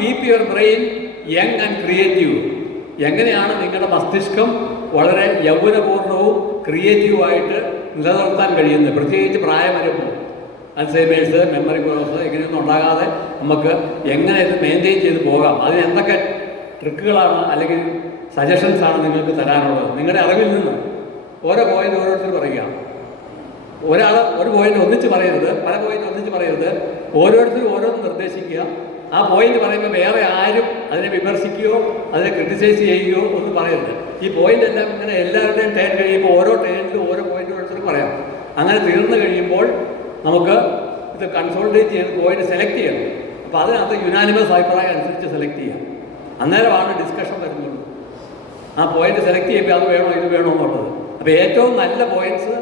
Keep your brain young and creative. എങ്ങനെയാണ് നിങ്ങളുടെ മസ്തിഷ്കം വളരെ യൗവനപൂർണ്ണവും ക്രിയേറ്റീവുമായിട്ട് നിലനിർത്താൻ കഴിയുന്നത്, പ്രത്യേകിച്ച് പ്രായം വരുമ്പോൾ അൽസൈമേഴ്സ്, മെമ്മറി പ്രോസസ് ഇങ്ങനെയൊന്നും ഉണ്ടാകാതെ നമുക്ക് എങ്ങനെ ഇത് മെയിൻറ്റെയിൻ ചെയ്ത് പോകാം, അതിന് എന്തൊക്കെ ട്രിക്കുകളാണ് അല്ലെങ്കിൽ സജഷൻസാണ് നിങ്ങൾക്ക് തരാനുള്ളത്? നിങ്ങളുടെ അറിവിൽ നിന്ന് ഓരോ പോയിന്റ് ഓരോരുത്തർ പറയുക. ഒരാൾ ഒരു പോയിന്റ് ഒന്നിച്ച് പറയരുത്, പല പോയിന്റ് ഒന്നിച്ച് പറയരുത്. ഓരോരുത്തരും ഓരോന്ന് നിർദ്ദേശിക്കുക. ആ പോയിന്റ് പറയുമ്പോൾ വേറെ ആരും അതിനെ വിമർശിക്കുകയോ അതിനെ ക്രിട്ടിസൈസ് ചെയ്യുകയോ ഒന്നും പറയരുത്. ഈ പോയിന്റ് എല്ലാം ഇങ്ങനെ എല്ലാവരുടെയും ടേൺ കഴിയുമ്പോൾ ഓരോ ടേണിലും ഓരോ പോയിന്റ് ഓരോരുത്തരും പറയാം. അങ്ങനെ തീർന്നു കഴിയുമ്പോൾ നമുക്ക് ഇത് കൺസോൾട്ടേറ്റ് ചെയ്ത് പോയിന്റ് സെലക്ട് ചെയ്യണം. അപ്പോൾ അതിനകത്ത് യുനാനിമസ് അഭിപ്രായം അനുസരിച്ച് സെലക്ട് ചെയ്യാം. അന്നേരമാണ് ഡിസ്കഷൻ വരുന്നുള്ളൂ. ആ പോയിന്റ് സെലക്ട് ചെയ്യുമ്പോൾ അത് വേണോ ഇത് വേണോ എന്നുള്ളത്. അപ്പോൾ ഏറ്റവും നല്ല പോയിന്റ്സ്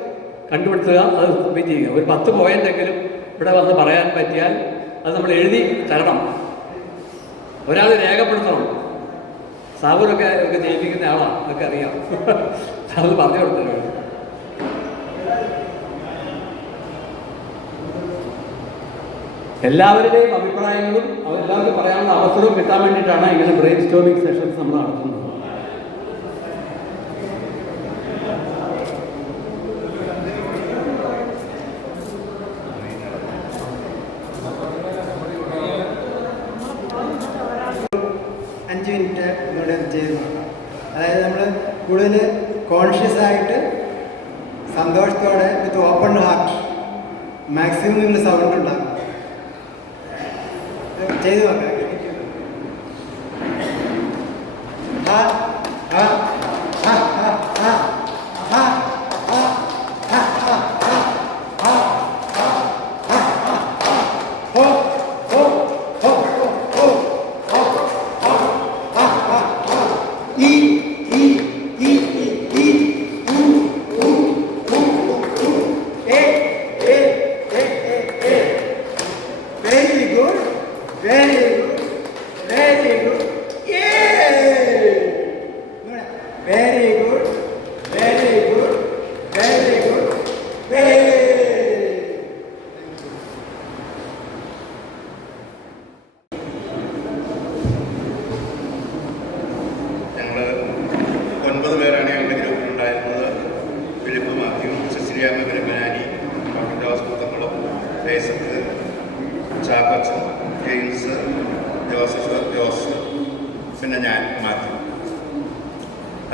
കണ്ടുപിടുത്തുക, അത് സബ്മിറ്റ് ചെയ്യുക. ഒരു 10 പോയിന്റെങ്കിലും ഇവിടെ വന്ന് പറയാൻ പറ്റിയാൽ അത് നമ്മൾ എഴുതി തരണം. ഒരാൾ രേഖപ്പെടുത്തണം. സാബൂറൊക്കെ ഒക്കെ ജയിപ്പിക്കുന്ന ആളാണ്, അതൊക്കെ അറിയാം. അത് പറഞ്ഞു കൊടുത്തത്. എല്ലാവരുടെയും അഭിപ്രായങ്ങളും അവരെല്ലാവർക്കും പറയാനുള്ള അവസരവും കിട്ടാൻ വേണ്ടിയിട്ടാണ് ഇങ്ങനെ ബ്രെയിൻ സ്റ്റോമിംഗ് സെഷൻസ് നമ്മൾ നടത്തുന്നത്. അതായത് നമ്മൾ കൂടുതൽ കോൺഷ്യസ് ആയിട്ട് സന്തോഷത്തോടെ വിത്ത് ഓപ്പൺ ഹാർട്ട് മാക്സിമം നിങ്ങൾ സൗണ്ട് ഉണ്ടാകും. ചെയ്തു നോക്കാം. പിന്നെ ഞാൻ മാറ്റി.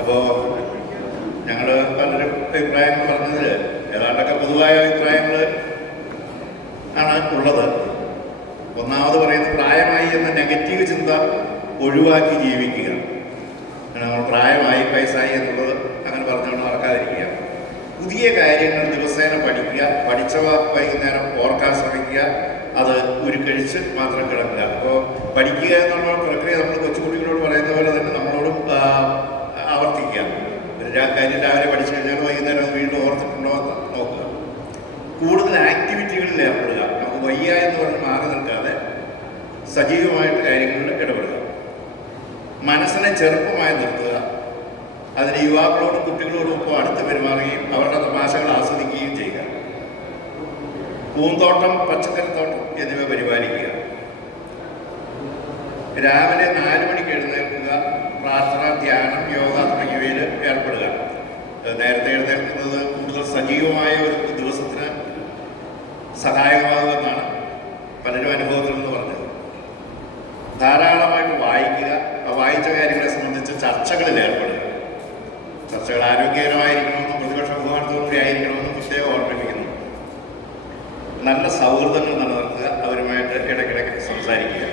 അപ്പോൾ ഞങ്ങൾ പലരും അഭിപ്രായങ്ങൾ പറഞ്ഞതിൽ ഏതാണ്ടൊക്കെ പൊതുവായ അഭിപ്രായങ്ങൾ ആണ് ഉള്ളത്. ഒന്നാമത് പറയുന്നത് പ്രായമായി എന്ന നെഗറ്റീവ് ചിന്ത ഒഴിവാക്കി ജീവിക്കുക. നമ്മൾ പ്രായമായി വയസ്സായി എന്നുള്ളത് അങ്ങനെ പറഞ്ഞുകൊണ്ട് നടക്കാതിരിക്കുക. പുതിയ കാര്യങ്ങൾ ദിവസേന പഠിക്കുക, പഠിച്ചവ വൈകുന്നേരം ഓർക്കാൻ ശ്രമിക്കുക, അത് ഉരുക്കഴിച്ച് മാത്രം കിടക്കുക. അപ്പോൾ പഠിക്കുക എന്നുള്ള പ്രക്രിയ നമ്മൾ കൊച്ചുകുട്ടികളോട് പറയുന്ന പോലെ തന്നെ നമ്മളോടും ആവർത്തിക്കുക. ഒരു കാര്യം രാവിലെ പഠിച്ചു കഴിഞ്ഞാൽ വൈകുന്നേരം അത് വീണ്ടും ഓർത്തിട്ടുണ്ടോ എന്ന് നോക്കുക. കൂടുതൽ ആക്ടിവിറ്റികളിൽ ഏർപ്പെടുക. നമുക്ക് വയ്യ എന്ന് പറഞ്ഞ് മാറി നിൽക്കാതെ സജീവമായിട്ട് കാര്യങ്ങളിൽ ഇടപെടുക. മനസ്സിനെ ചെറുപ്പമായി നിർത്തുക. അതിന് യുവാക്കളോടും കുട്ടികളോടും ഒപ്പം അടുത്ത് പെരുമാറുകയും അവരുടെ തമാശകൾ ആസ്വദിക്കുകയും ചെയ്യുക. പൂന്തോട്ടം, പച്ചക്കറിത്തോട്ടം എന്നിവ പരിപാലിക്കുക. രാവിലെ 4 മണിക്ക് എഴുന്നേൽക്കുക. പ്രാർത്ഥന, ധ്യാനം, യോഗ തുടങ്ങിയവയിൽ ഏർപ്പെടുക. നേരത്തെ എഴുന്നേൽക്കുന്നത് കൂടുതൽ സജീവമായ ഒരു ദിവസത്തിന് സഹായകമാകുമെന്നാണ് പലരും അനുഭവത്തിൽ നിന്ന് പറഞ്ഞത്. ധാരാളമായിട്ട് വായിക്കുക. വായിച്ച കാര്യങ്ങളെ സംബന്ധിച്ച് ചർച്ചകളിൽ ഏർപ്പെടുക. ചർച്ചകൾ ആരോഗ്യകരമായിരിക്കണമെന്നും പ്രതിപക്ഷ ബഹുമാനത്തോടുകൂടി ആയിരിക്കണമെന്നും പ്രത്യേകം ഓർമ്മിപ്പിക്കുന്നു. നല്ല സൗഹൃദങ്ങൾ നിലനിർത്തുക. അവരുമായിട്ട് ഇടയ്ക്കിടയ്ക്ക് സംസാരിക്കുക.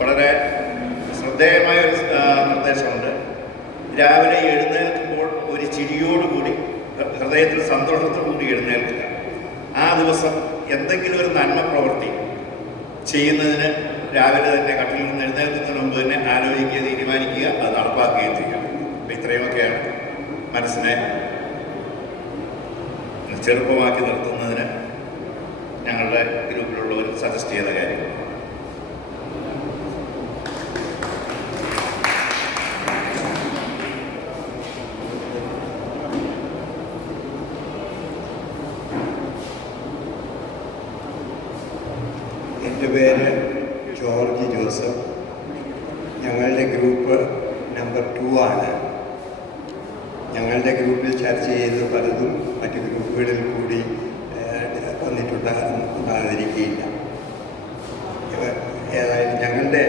വളരെ ശ്രദ്ധേയമായ ഒരു നിർദ്ദേശമുണ്ട്. രാവിലെ എഴുന്നേൽക്കുമ്പോൾ ഒരു ചിരിയോടുകൂടി, ഹൃദയത്തിൽ സന്തോഷത്തോടുകൂടി എഴുന്നേൽക്കുക. ആ ദിവസം എന്തെങ്കിലും ഒരു നന്മ പ്രവൃത്തി ചെയ്യുന്നതിന് രാവിലെ തന്നെ കട്ടിൽ നിന്ന് എഴുന്നേൽക്കുന്നതിന് മുമ്പ് തന്നെ ആലോചിക്കുക, തീരുമാനിക്കുക, അത് നടപ്പാക്കുകയും ചെയ്യുക. അപ്പം ഇത്രയുമൊക്കെയാണ് മനസ്സിനെ ചെറുപ്പമാക്കി നിർത്തുന്നതിന് ഞങ്ങളുടെ ഗ്രൂപ്പിലുള്ളവർ സജസ്റ്റ് ചെയ്ത കാര്യങ്ങൾ. എൻ്റെ പേര് ജോർജ് ജോസഫ്. ഞങ്ങളുടെ ഗ്രൂപ്പ് നമ്പർ 2 ആണ്. ഞങ്ങളുടെ ഗ്രൂപ്പിൽ ചർച്ച ചെയ്ത് പലതും മറ്റ് ഗ്രൂപ്പുകളിൽ കൂടി വന്നിട്ടുണ്ടാകാതിരിക്കുകയില്ല. ഏതായാലും ഞങ്ങളുടെ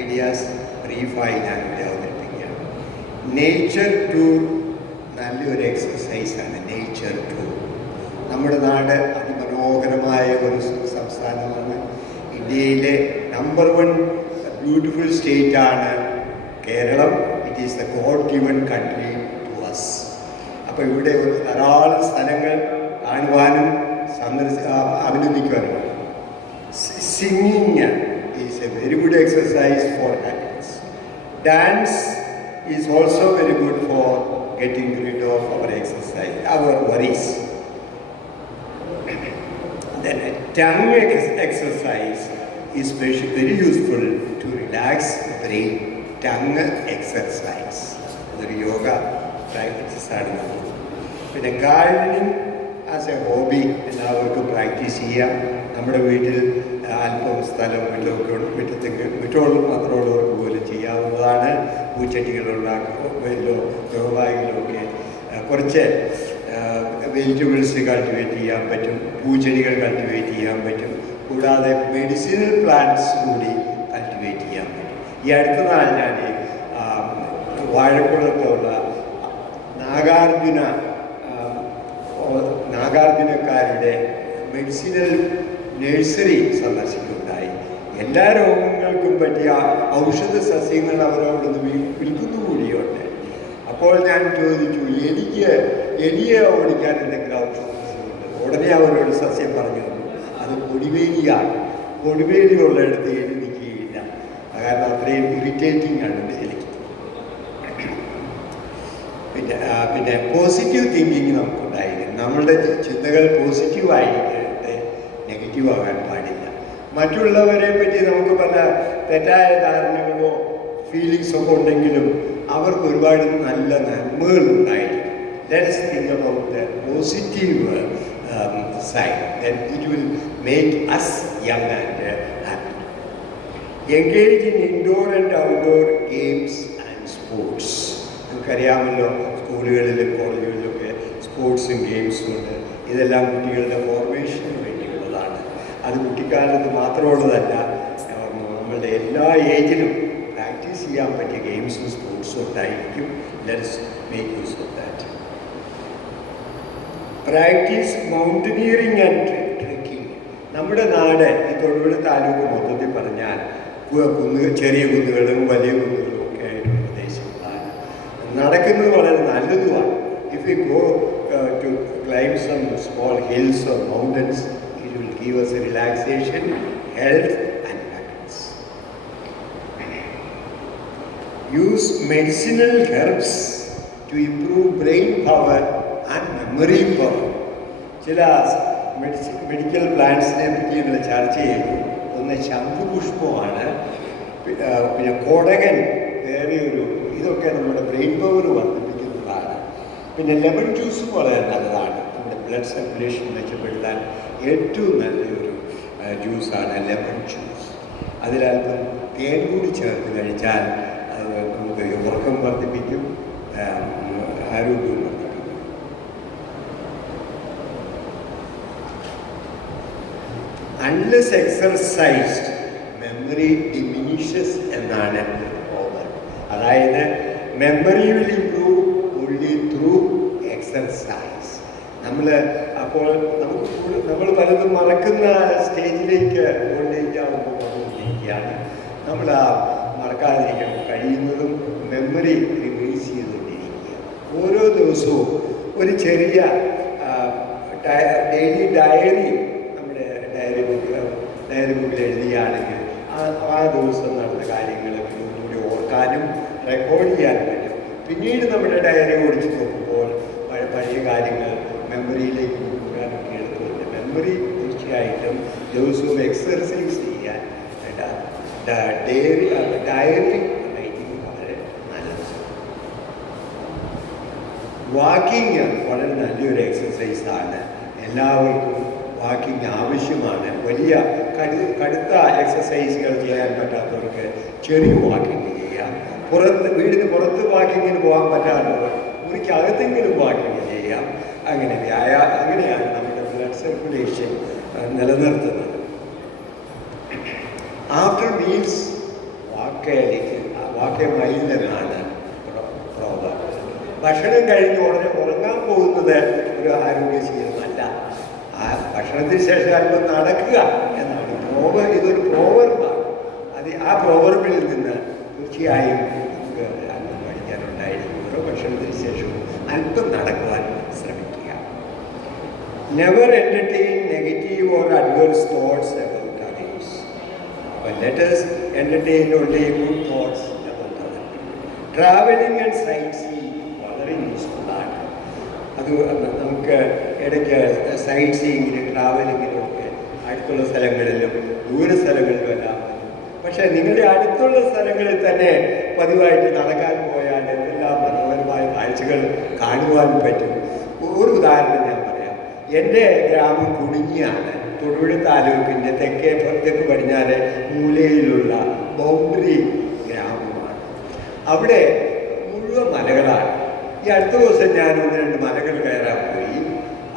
ഐഡിയാസ് ബ്രീഫായി ഞാനിവിടെ അവതരിപ്പിക്കുകയാണ്. നേച്ചർ ടൂർ നല്ലൊരു എക്സസൈസാണ്. നേച്ചർ ടൂർ നമ്മുടെ നാട് അതിമനോഹരമായ ഒരു സംസ്ഥാനമാണ്. ഇന്ത്യയിലെ നമ്പർ 1 ബ്യൂട്ടിഫുൾ സ്റ്റേറ്റാണ് Kerala. It is the God given country to us. അപ്പോൾ ഇവിടെ ധാരാളം സ്ഥലങ്ങൾ കാണുവാനും അഭിനന്ദിക്കുവാനും. Singing is a very good exercise for happiness. Dance is also very good for getting rid of our worries. Then a tongue exercise is very useful to relax the brain. Tongue exercise. ഒരു yoga practice ആണ്. പിന്നെ gardening as A hobby എല്ലാവർക്കും practice ചെയ്യാം. നമ്മുടെ വീട്ടിൽ അല്പം സ്ഥലം മുറ്റോളം മാത്രമുള്ളവർക്ക് പോലും ചെയ്യാവുന്നതാണ്. പൂച്ചട്ടികളുണ്ടാക്കുമല്ലോ രോഗായികളൊക്കെ കുറച്ച് വെജിറ്റബിൾസ് കൾട്ടിവേറ്റ് ചെയ്യാൻ പറ്റും, പൂച്ചെടികൾ കൾട്ടിവേറ്റ് ചെയ്യാൻ പറ്റും. കൂടാതെ മെഡിസിനൽ പ്ലാന്റ്സ് കൂടി കൾട്ടിവേറ്റ് ചെയ്യാൻ പറ്റും. ഈ അടുത്ത നാൾ ഞാൻ വാഴക്കുളത്തുള്ള നാഗാർജുനക്കാരുടെ മെഡിസിനൽ നഴ്സറി സന്ദർശിക്കുകയുണ്ടായി. എല്ലാ രോഗങ്ങൾക്കും പറ്റിയ ഔഷധ സസ്യങ്ങൾ അവരവിടെ വിൽക്കുന്നു കൂടിയുണ്ട്. അപ്പോൾ ഞാൻ ചോദിച്ചു, എലിയെ ഓടിക്കാൻ എന്തെങ്കിലും ഔഷധ സസ്യമുണ്ട്? ഉടനെ അവരോട് സസ്യം പറഞ്ഞു തന്നു, അത് പൊടിവേലിയാണ്. പൊടിവേലിയുള്ളിടത്ത് എലി നിൽക്കുകയില്ല, കാരണം അത്രയും ഇറിറ്റേറ്റിംഗ് ആണ് എലിക്ക്. പിന്നെ പോസിറ്റീവ് തിങ്കിങ് നമുക്കുണ്ടായിരിക്കും. നമ്മളുടെ ചിന്തകൾ പോസിറ്റീവായിട്ട് നെഗറ്റീവ് ആകാൻ പാടില്ല. മറ്റുള്ളവരെ പറ്റി നമുക്ക് പല തെറ്റായ ധാരണകളോ ഫീലിങ്സോ ഒക്കെ ഉണ്ടെങ്കിലും അവർക്ക് ഒരുപാട് നല്ല നന്മകൾ ഉണ്ടായിരിക്കും. Let's think about the positive side, then it will make us young and happy. Engage in indoor and outdoor games and sports. നമുക്കറിയാമല്ലോ, സ്കൂളുകളിലും കോളേജുകളിലൊക്കെ സ്പോർട്സും ഗെയിംസും ഉണ്ട്. ഇതെല്ലാം കുട്ടികളുടെ ഫോർമേഷന് വേണ്ടിയുള്ളതാണ്. അത് കുട്ടിക്കാലത്ത് മാത്രമുള്ളതല്ല, നമ്മളുടെ എല്ലാ ഏജിലും പ്രാക്ടീസ് ചെയ്യാൻ പറ്റിയ ഗെയിംസും സ്പോർട്സും ഉണ്ടായിരിക്കും. Let's make use of that. Practice mountaineering and trekking. നമ്മുടെ നാട് ഈ തൊടുപുഴ താലൂക്ക് മൊത്തത്തിൽ പറഞ്ഞാൽ ചെറിയ കുന്നുകളും വലിയ കുന്നുകളും ഒക്കെ ആയിട്ടുള്ള പ്രദേശങ്ങളാണ്. നടക്കുന്നത് വളരെ നല്ലതുമാണ്. If you go to climb some small hills or mountains, it will give us a relaxation, health and happiness. Use medicinal herbs to improve brain power and memory power. ചില മെഡിക്കൽ പ്ലാന്റ്സിനെ പറ്റി ഞങ്ങൾ ചർച്ച ചെയ്തു. ഒന്ന് ശംഖുപുഷ്പമാണ്, പിന്നെ കോടകൻ വേറെ ഒരു, ഇതൊക്കെ നമ്മുടെ ബ്രെയിൻ പവർ വർദ്ധിപ്പിക്കുന്നതാണ്. പിന്നെ ലെമൺ ജ്യൂസും വളരെ നല്ലതാണ്. നമ്മുടെ ബ്ലഡ് സർക്കുലേഷൻ മെച്ചപ്പെടുത്താൻ ഏറ്റവും നല്ലൊരു ജ്യൂസാണ് ലെമൺ ജ്യൂസ്. അതിലൽപ്പം തേൻ കൂടി ചേർത്ത് കഴിച്ചാൽ നമുക്ക് ഉറക്കം വർദ്ധിപ്പിക്കും, ആരോഗ്യവും വർദ്ധിപ്പിക്കും. അൺലെസ് എക്സർസൈസ്ഡ് മെമ്മറി ഡിമിനിഷസ് എന്നാണ് ഓവർ. അതായത് memory will improve only through exercise. അപ്പോൾ നമ്മൾ പലതും മറക്കുന്ന സ്റ്റേജിലേക്ക് ഓൾഡേജ് ആകുമ്പോൾ വന്നുകൊണ്ടിരിക്കുകയാണ്. നമ്മൾ മറക്കാതിരിക്കാൻ കഴിയുന്നതും മെമ്മറി റിവൈസ് ചെയ്തുകൊണ്ടിരിക്കുക. ഓരോ ദിവസവും ഒരു ചെറിയ ഡെയിലി ഡയറി നമ്മുടെ ഡയറി ബുക്കിൽ എഴുതിയാണെങ്കിൽ ആ ദിവസം നടന്ന കാര്യങ്ങളൊക്കെ ഒന്നുകൂടി ഓർക്കാനും റെക്കോർഡ് ചെയ്യാനും പറ്റും. പിന്നീട് നമ്മുടെ ഡയറി ഓടിച്ച് നോക്കുമ്പോൾ പഴയ കാര്യങ്ങൾ മെമ്മറിയിലേക്ക് കൊണ്ടുവരാനൊക്കെ എളുപ്പമുണ്ട്. മെമ്മറി തീർച്ചയായിട്ടും ദിവസവും എക്സർസൈസ് ചെയ്യാൻ ഡയറി റൈറ്റിംഗ് വളരെ നല്ലത്. വാക്കിങ് വളരെ നല്ലൊരു എക്സസൈസാണ്. എല്ലാവർക്കും വാക്കിംഗ് ആവശ്യമാണ്. വലിയ കടുത്ത എക്സസൈസുകൾ ചെയ്യാൻ പറ്റാത്തവർക്ക് ചെറിയ വാക്കിങ് ചെയ്യാം. വീടിന് പുറത്ത് വാക്കിങ്ങിന് പോകാൻ പറ്റാത്തവർ മുറിക്കകത്തെങ്കിലും വാക്കിങ് ചെയ്യാം. അങ്ങനെയാണ് നമ്മുടെ ബ്ലഡ് സർക്കുലേഷൻ നിലനിർത്തുന്നത്. ആഫ്റ്റർ മീൽസ് വാക്കേ മൈൽ എന്നാണ് പ്രോവർബ്. ഭക്ഷണം കഴിഞ്ഞ് ഉടനെ ഉറങ്ങാൻ പോകുന്നത് ഒരു ആരോഗ്യശീലമല്ല. ആ ഭക്ഷണത്തിന് ശേഷം അല്പം നടക്കുക എന്നാണ് ഇതൊരു പ്രോവർബാണ്. ആ പ്രോവർബിൽ നിന്ന് തീർച്ചയായും നമുക്ക് അല്പം പഠിക്കാനുണ്ടായിരിക്കും. ഓരോ ഭക്ഷണത്തിന് ശേഷവും അല്പം നടക്കുവാൻ ശ്രമിക്കുക. Never entertain negative or adverse thoughts about others, but let us entertain only good thoughts about others. Traveling and sightseeing വളരെ യൂസ്ഫുൾ ആണ്. അത് നമുക്ക് ഇടയ്ക്ക് സൈറ്റ് സീയിങ്ങിന് ട്രാവലിങ്ങിനും ഒക്കെ അടുത്തുള്ള സ്ഥലങ്ങളിലും ദൂര സ്ഥലങ്ങളിലും എല്ലാം പറ്റും. പക്ഷേ നിങ്ങളുടെ അടുത്തുള്ള സ്ഥലങ്ങളിൽ തന്നെ പതിവായിട്ട് നടക്കാൻ പോയാൽ എന്തെല്ലാം മനോഹരമായ കാഴ്ചകൾ കാണുവാൻ പറ്റും. ഒരു ഉദാഹരണം ഞാൻ പറയാം. എൻ്റെ ഗ്രാമം കുടുങ്ങിയാണ്. തൊടുപുഴ താലൂക്കിൻ്റെ തെക്ക് പടിഞ്ഞാറ് മൂലയിലുള്ള ബൗണ്ടറി ഗ്രാമമാണ്. അവിടെ മുഴുവൻ മലകളാണ്. ഈ അടുത്ത ദിവസം ഞാൻ 1-2 മലകൾ കയറാൻ പോയി.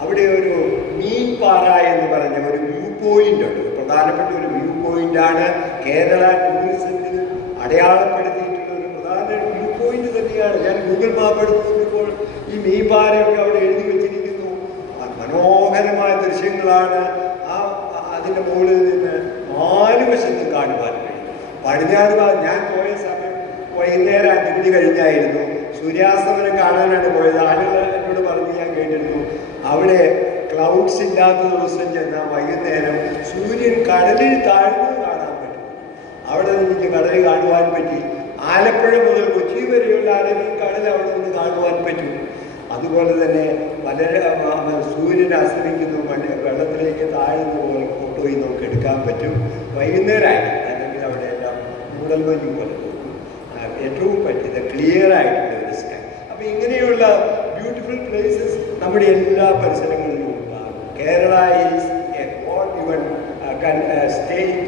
അവിടെ ഒരു മീൻപാറ എന്ന് പറഞ്ഞ ഒരു വ്യൂ പോയിന്റ് ഉണ്ട്. പ്രധാനപ്പെട്ട ഒരു വ്യൂ പോയിന്റാണ്. കേരള ടൂറിസത്തിൽ അടയാളപ്പെടുത്തിയിട്ടുള്ള ഒരു പ്രധാന വ്യൂ പോയിന്റ് തന്നെയാണ്. ഞാൻ ഗൂഗിൾ മാപ്പ് എടുത്ത് നോക്കുമ്പോൾ ഈ മീൻപാറയൊക്കെ അവിടെ എഴുതി വെച്ചിരിക്കുന്നു. മനോഹരമായ ദൃശ്യങ്ങളാണ് അതിൻ്റെ മുകളിൽ നിന്ന് 4 വശത്തും കാണുവാൻ കഴിയും. പടിഞ്ഞാറ് ഞാൻ പോയ സമയം വൈകുന്നേരം 5 മണി കഴിഞ്ഞായിരുന്നു. സൂര്യാസ്തമനം കാണാനാണ് പോയത്. ആളുകൾ എന്നോട് പറഞ്ഞ് ഞാൻ കേട്ടിരുന്നു, അവിടെ ക്ലൗഡ്സ് ഇല്ലാത്ത ദിവസം ചെന്നാൽ വൈകുന്നേരം സൂര്യൻ കടലിൽ താഴ്ന്നത് കാണാൻ പറ്റും. അവിടെ നിന്ന് എനിക്ക് കടൽ കാണുവാൻ പറ്റി. ആലപ്പുഴ മുതൽ കൊച്ചി വരെയുള്ള അറബിൻ കടൽ അവിടെ നിന്ന് കാണുവാൻ പറ്റും. അതുപോലെ തന്നെ സൂര്യൻ അസ്തമിക്കുന്നു, വെള്ളത്തിലേക്ക് താഴുന്ന പോലെ ഫോട്ടോയിൽ നമുക്ക് എടുക്കാൻ പറ്റും. വൈകുന്നേരമായി അല്ലെങ്കിൽ അവിടെ എല്ലാം മൂടൽമഞ്ഞ് പോലെ തോന്നും. ഏറ്റവും പറ്റിയത് ക്ലിയർ ആയിട്ടുള്ള ഒരു സ്കൈ. അപ്പോൾ ഇങ്ങനെയുള്ള ബ്യൂട്ടിഫുൾ പ്ലേസസ് നമ്മുടെ എല്ലാ പരിസരങ്ങളിലും ഉണ്ടാകും. Kerala is A God given state.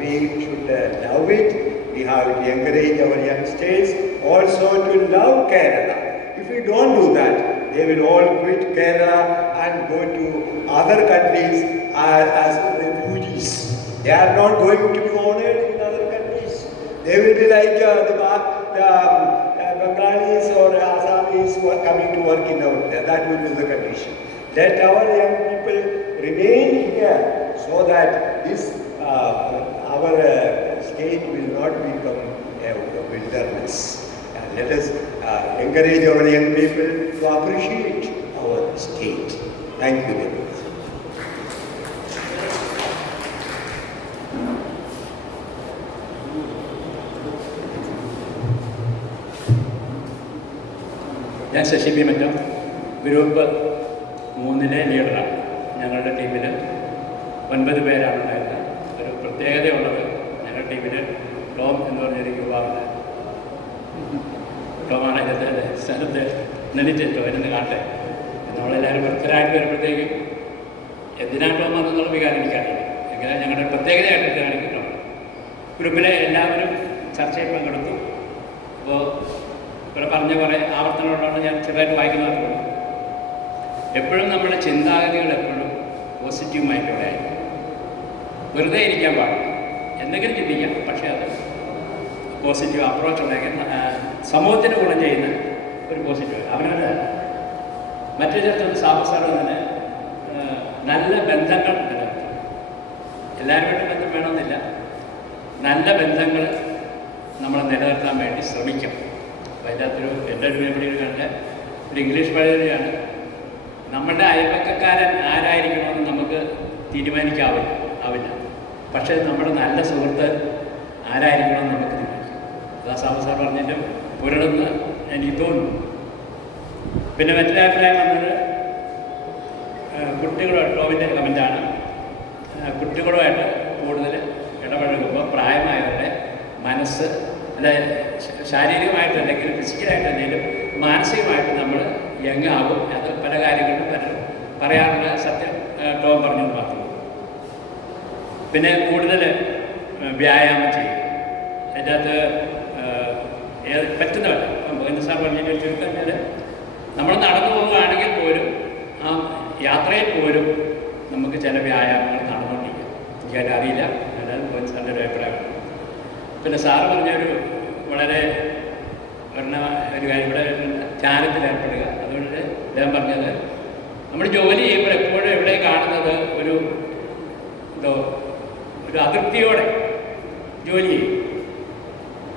We should love it. We have to encourage our youngsters also to love Kerala. If we don't do that, they will all quit Kerala and go to other countries as refugees. They are not going to be honored in other countries. They will be like the Bengalis or Assamese who are coming to work in our there. That will be the condition. Let our young people remain here so that this our state will not become a wilderness. Let us encourage our young people to appreciate our state. Thank you very much. ഞാൻ Sasi P Mattam, group 3 ലീഡറാണ്. ഞങ്ങളുടെ ടീമിൽ 9 പേരാണ് ഉണ്ടായിരുന്നത്. ഒരു പ്രത്യേകതയുള്ളത്, ഞങ്ങളുടെ ടീമിൽ Tom എന്ന് പറഞ്ഞൊരു യുവാവുണ്ട്. ടോമാണ് അതിൻ്റെ സ്ഥലത്ത് നെണിച്ചിട്ടോ എന്നെ കാട്ടെ. നമ്മളെല്ലാവരും വൃത്തരായിട്ട് വരുമ്പോഴത്തേക്കും എന്തിനാണ് ടോം എന്നുള്ള വികാരം എനിക്കറിയില്ല. എങ്ങനെ ഞങ്ങളുടെ പ്രത്യേകതയായിട്ട് കാണിക്കുന്നു. ഗ്രൂപ്പിലെ എല്ലാവരും ചർച്ചയിൽ പങ്കെടുത്തു. അപ്പോൾ ഇവിടെ പറഞ്ഞ കുറേ ആവർത്തനമുള്ളതാണ് ഞാൻ ചെറുതായിട്ട് വായിക്കുന്നതാണ്. എപ്പോഴും നമ്മുടെ ചിന്താഗതികൾ എപ്പോഴും പോസിറ്റീവ് മൈൻഡോടെ ആയിരിക്കും. വെറുതെ ഇരിക്കാൻ പാടില്ല. എന്തെങ്കിലും ചിന്തിക്കാം, പക്ഷേ അത് പോസിറ്റീവ് അപ്രോച്ച് ഉണ്ടെങ്കിൽ സമൂഹത്തിന് ഗുണം ചെയ്യുന്ന ഒരു പോസിറ്റീവ്. അവനവന് മറ്റൊരു ചേർത്ത് സാഹസാറ് തന്നെ നല്ല ബന്ധങ്ങൾ നിലനിർത്തും. എല്ലാവരുമായിട്ട് ബന്ധം വേണമെന്നില്ല. നല്ല ബന്ധങ്ങൾ നമ്മൾ നിലനിർത്താൻ വേണ്ടി ശ്രമിക്കാം. അപ്പോൾ അതിനകത്തൊരു എൻ്റെ ഒരു മെമ്മറിയിൽ കണ്ട ഒരു ഇംഗ്ലീഷ് പഴയാണ്, നമ്മളുടെ അയൽപക്കക്കാരൻ ആരായിരിക്കണമെന്ന് നമുക്ക് തീരുമാനിക്കാവില്ല. പക്ഷേ നമ്മുടെ നല്ല സുഹൃത്ത് ആരായിരിക്കണമെന്ന് നമുക്ക് തീരുമാനിക്കാം. അതാ സാർ പറഞ്ഞതിൻ്റെ പുരളെന്ന് എനിക്ക് തോന്നുന്നു. പിന്നെ മറ്റൊരു അഭിപ്രായം വന്നത് കുട്ടികളുമായിട്ട്, ടോമിൻ്റെ കമൻ്റാണ്, കുട്ടികളുമായിട്ട് കൂടുതൽ ഇടപഴകുമ്പോൾ പ്രായമായവരുടെ മനസ്സ് അല്ലെ ശാരീരികമായിട്ട് അല്ലെങ്കിൽ ഫിസിക്കലായിട്ട് എന്തെങ്കിലും മാനസികമായിട്ട് നമ്മൾ യങ്ങാകും. അത് പല കാര്യങ്ങളിലും പറയാനുള്ള സത്യം ടോം പറഞ്ഞത് മാത്രം. പിന്നെ കൂടുതൽ വ്യായാമം ചെയ്യും. അതിൻ്റെ അകത്ത് പറ്റുന്നവല്ല. ഗോവിന്ദ സാർ പറഞ്ഞതിൻ്റെ ചുരുക്കം പറഞ്ഞാൽ നമ്മൾ നടന്നു പോവുകയാണെങ്കിൽ പോലും ആ യാത്രയിൽ പോലും നമുക്ക് ചില വ്യായാമങ്ങൾ നടന്നുകൊണ്ടിരിക്കും. എനിക്കതിൻ്റെ അറിയില്ല, അല്ലാതെ ഗോവിന്ദ സാറിൻ്റെ ഒരു അഭിപ്രായമാണ്. പിന്നെ സാറ് പറഞ്ഞൊരു വളരെ ഒരു കാര്യം, ഇവിടെ ധ്യാനത്തിൽ ഏർപ്പെടുക. അതുകൊണ്ട് അദ്ദേഹം പറഞ്ഞത് നമ്മൾ ജോലി ചെയ്യുമ്പോൾ എപ്പോഴും എവിടെ കാണുന്നത് ഒരു അതൃപ്തിയോടെ ജോലി ചെയ്യും.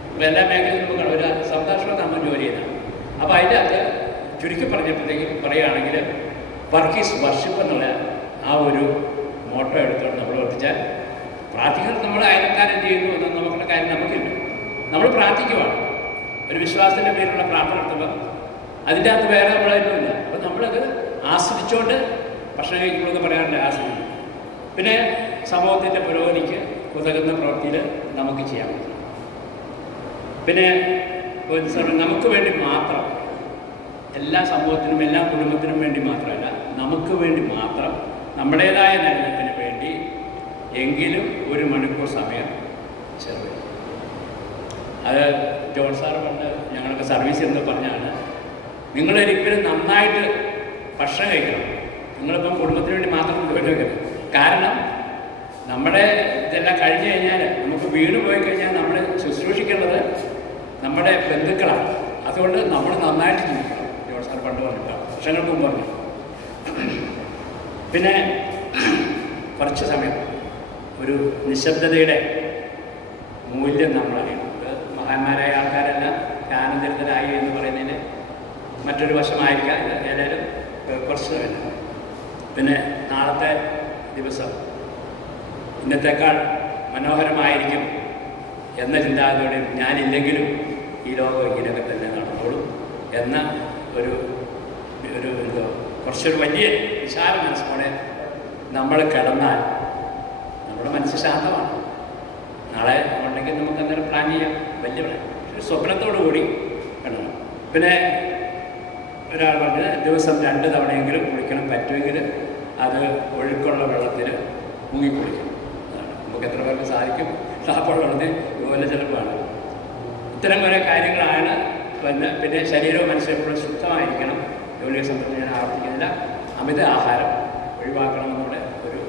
ഇപ്പോൾ എല്ലാ മേഖലയിലും നമുക്ക് കാണാം, ഒരു സന്തോഷമൊക്കെ നമ്മൾ ജോലി ചെയ്യണം. അപ്പോൾ അതിൻ്റെ അകത്ത് ചുരുക്കി പറഞ്ഞപ്പോഴത്തേക്കും പറയുകയാണെങ്കിൽ വർക്ക് ഈസ് വർഷിപ്പ് എന്നുള്ള ആ ഒരു മോട്ടോ എടുത്തുകൊണ്ട് നമ്മൾ വർദ്ധിച്ചാൽ പ്രാർത്ഥിക്കുന്നത് നമ്മൾ അയൽക്കാരൻ ചെയ്യുന്നു എന്ന നമുക്കുള്ള കാര്യം നമുക്കില്ല. നമ്മൾ പ്രാർത്ഥിക്കുവാണ്, ഒരു വിശ്വാസത്തിൻ്റെ പേരിലുള്ള പ്രാർത്ഥന നടത്തുമ്പോൾ അതിൻ്റെ അകത്ത് വേറെ നമ്മളൊന്നുമില്ല. അപ്പോൾ നമ്മളത് ആസ്വദിച്ചുകൊണ്ട് ഭക്ഷണം കഴിക്കുമ്പോഴൊക്കെ പറയാറില്ല, ആസ്വദിക്കും. പിന്നെ സമൂഹത്തിൻ്റെ പുരോഗതിക്ക് ഉതകുന്ന പ്രവൃത്തിയിൽ നമുക്ക് ചെയ്യാൻ പറ്റും. പിന്നെ നമുക്ക് വേണ്ടി മാത്രം, എല്ലാ സമൂഹത്തിനും എല്ലാ കുടുംബത്തിനും വേണ്ടി മാത്രമല്ല, നമുക്ക് വേണ്ടി മാത്രം നമ്മുടേതായ നിലനിൽപ്പിന് വേണ്ടി എങ്കിലും 1 മണിക്കൂർ സമയം ചെലവഴിക്കും. അത് ജോൺ സാർ പണ്ട് ഞങ്ങളൊക്കെ സർവീസ് എന്ന് പറഞ്ഞാണ്, നിങ്ങളൊരിക്കലും നന്നായിട്ട് ഭക്ഷണം കഴിക്കണം. നിങ്ങളിപ്പം കുടുംബത്തിന് വേണ്ടി മാത്രം ജോലി വെക്കരുത്. കാരണം നമ്മുടെ ഇതെല്ലാം കഴിഞ്ഞ് കഴിഞ്ഞാൽ നമുക്ക് വീണ് പോയി കഴിഞ്ഞാൽ നമ്മൾ ശുശ്രൂഷിക്കേണ്ടത് നമ്മുടെ ബന്ധുക്കളാണ്. അതുകൊണ്ട് നമ്മൾ നന്നായിട്ട് ജീവിക്കണം. ജോൺ സാർ പണ്ട് പറഞ്ഞിട്ടാണ്, വർഷങ്ങൾക്ക് മുമ്പ് പറഞ്ഞു. പിന്നെ കുറച്ച് സമയം ഒരു നിശബ്ദതയുടെ മൂല്യം നമ്മളറിയണം. മഹാന്മാരായ ആൾക്കാരെല്ലാം ധ്യാനനിരതരായി എന്ന് പറയുന്നതിന് മറ്റൊരു വശമായിരിക്കാം. ഏതായാലും കുറച്ച് സമയം. പിന്നെ നാളത്തെ ദിവസം ഇന്നത്തേക്കാൾ മനോഹരമായിരിക്കും എന്ന ചിന്താഗതിയോടെ ഞാനില്ലെങ്കിലും ഈ ലോകം ഇങ്ങനെയൊക്കെ തന്നെ നടന്നോളും എന്ന ഒരു കുറച്ചൊരു വലിയ വിശാല മനസ്സോടെ നമ്മൾ കിടന്നാൽ നമ്മുടെ മനസ്സ് ശാന്തമാണ്. നാളെ ഉണ്ടെങ്കിൽ നമുക്ക് അന്നേരം പ്ലാൻ ചെയ്യാം, വലിയ പ്ലാൻ. ഒരു സ്വപ്നത്തോടു കൂടി കിടണം. പിന്നെ ഒരാൾ പറഞ്ഞ് ദിവസം 2 തവണയെങ്കിലും കുളിക്കണം, പറ്റുമെങ്കിൽ അത് ഒഴുക്കുള്ള വെള്ളത്തിൽ മുങ്ങിക്കുളിക്കണം. നമുക്ക് എത്ര പേർക്ക് സാധിക്കും? ടാപ്പുള്ള വെള്ളത്തിൽ ഇതുപോലെ ചിലപ്പാണ്. ഇത്തരം കുറേ കാര്യങ്ങളാണ്. പിന്നെ ശരീരവും മനസ്സും എപ്പോഴും ശുദ്ധമായിരിക്കണം. ജോലിയെ സംബന്ധിച്ച് ഞാൻ ആവർത്തിക്കുന്നില്ല. അമിത ആഹാരം ഒഴിവാക്കണമെന്നുള്ള ഒരു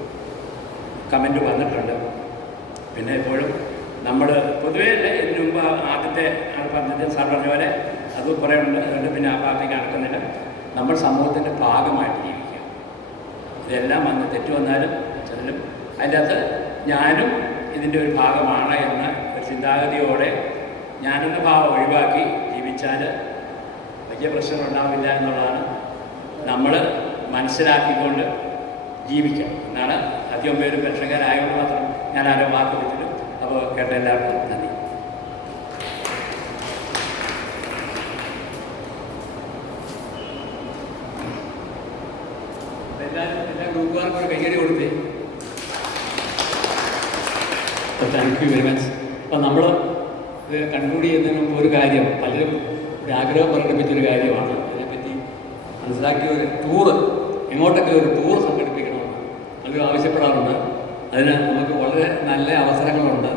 കമൻറ്റ് വന്നിട്ടുണ്ട്. പിന്നെ എപ്പോഴും നമ്മൾ പൊതുവേ ഇതിനു മുമ്പ് ആദ്യത്തെ ആൾ പറഞ്ഞത് സാർ പറഞ്ഞ പോലെ അത് കുറേ ഉണ്ട്. അതുകൊണ്ട് പിന്നെ ആ ഭാഗത്തേക്ക് നടക്കുന്നില്ല. നമ്മൾ സമൂഹത്തിൻ്റെ ഭാഗമായിട്ട് ജീവിക്കുക. ഇതെല്ലാം വന്ന് തെറ്റ് വന്നാലും ചെല്ലും അതിൻ്റെ അകത്ത് ഞാനും ഇതിൻ്റെ ഒരു ഭാഗമാണ് എന്ന ഒരു ചിന്താഗതിയോടെ ഞാനെന്ന ഭാവം ഒഴിവാക്കി ജീവിച്ചാൽ വലിയ പ്രശ്നങ്ങളുണ്ടാവില്ല എന്നുള്ളതാണ് നമ്മൾ മനസ്സിലാക്കിക്കൊണ്ട് ജീവിക്കാം എന്നാണ്. അധികം പേരും പെൻഷൻകാരായതുകൊണ്ട് മാത്രം ഞാൻ ആരോ വാക്ക് വെച്ചിട്ടും. അപ്പോൾ കേട്ട എല്ലാവർക്കും നന്ദി. എല്ലാ ഗ്രൂപ്പുകാർക്കും ഒരു കൈയടി കൊടുത്തേ. Thank you very much. അപ്പം നമ്മൾ ഇത് കൺക്ലൂഡ് ചെയ്യുന്നതിന് മുമ്പ് ഒരു കാര്യം, പലരും ഒരു ആഗ്രഹം പ്രകടിപ്പിച്ചൊരു കാര്യമാണ്. അതിനെപ്പറ്റി മനസ്സിലാക്കിയ ഒരു ടൂറ്, എങ്ങോട്ടൊക്കെ ഒരു ടൂർ സംഘടിപ്പിക്കണമെന്ന് പലരും ആവശ്യപ്പെടാറുണ്ട്. അതിന് നമുക്ക് വളരെ നല്ല അവസരങ്ങളുണ്ട്.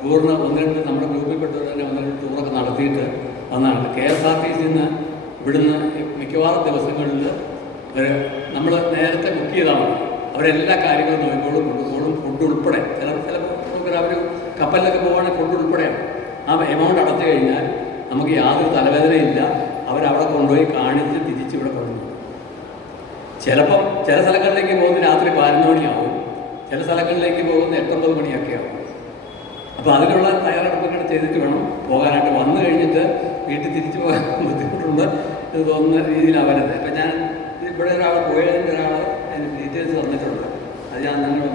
ടൂറിന് 1-2 നമ്മുടെ ഗ്രൂപ്പിൽപ്പെട്ടവർ തന്നെ 1-2 ടൂറൊക്കെ നടത്തിയിട്ട് വന്നാണ്. KSRTC ഇവിടുന്ന് മിക്കവാറും ദിവസങ്ങളിൽ നമ്മൾ നേരത്തെ ബുക്ക് ചെയ്താണ്. അവരെല്ലാ കാര്യങ്ങളും നോക്കിക്കോളും, കൊണ്ടുപോകും. ഫുഡ് ഉൾപ്പെടെ ചിലപ്പോൾ അവർ കപ്പലിലൊക്കെ പോകുകയാണെങ്കിൽ ഫുഡ് ഉൾപ്പെടെയാണ്. ആ എമൗണ്ട് അടച്ചു കഴിഞ്ഞാൽ നമുക്ക് യാതൊരു തലവേദനയില്ല. അവരവിടെ കൊണ്ടുപോയി കാണിച്ച് തിരിച്ച് ഇവിടെ കൊണ്ടുപോകും. ചിലപ്പം ചില സ്ഥലങ്ങളിലേക്ക് പോകുന്നത് രാത്രി 11 മണിയാവും, ചില സ്ഥലങ്ങളിലേക്ക് പോകുന്ന 8-9 മണിയൊക്കെ ആവും. അപ്പോൾ അതിനുള്ള തയ്യാറെടുപ്പുകൾ ചെയ്തിട്ട് വേണം പോകാനായിട്ട്. വന്നു കഴിഞ്ഞിട്ട് വീട്ടിൽ തിരിച്ചു പോകാൻ ബുദ്ധിമുട്ടുണ്ട് എന്ന് തോന്നുന്ന രീതിയിലാവരുത്. ഇപ്പം ഞാൻ ഇവിടെ ഒരാൾ പോയതിൻ്റെ ഒരാൾ അതിന് ഡീറ്റെയിൽസ് തന്നിട്ടുണ്ട്. അത് ഞാൻ നിങ്ങൾ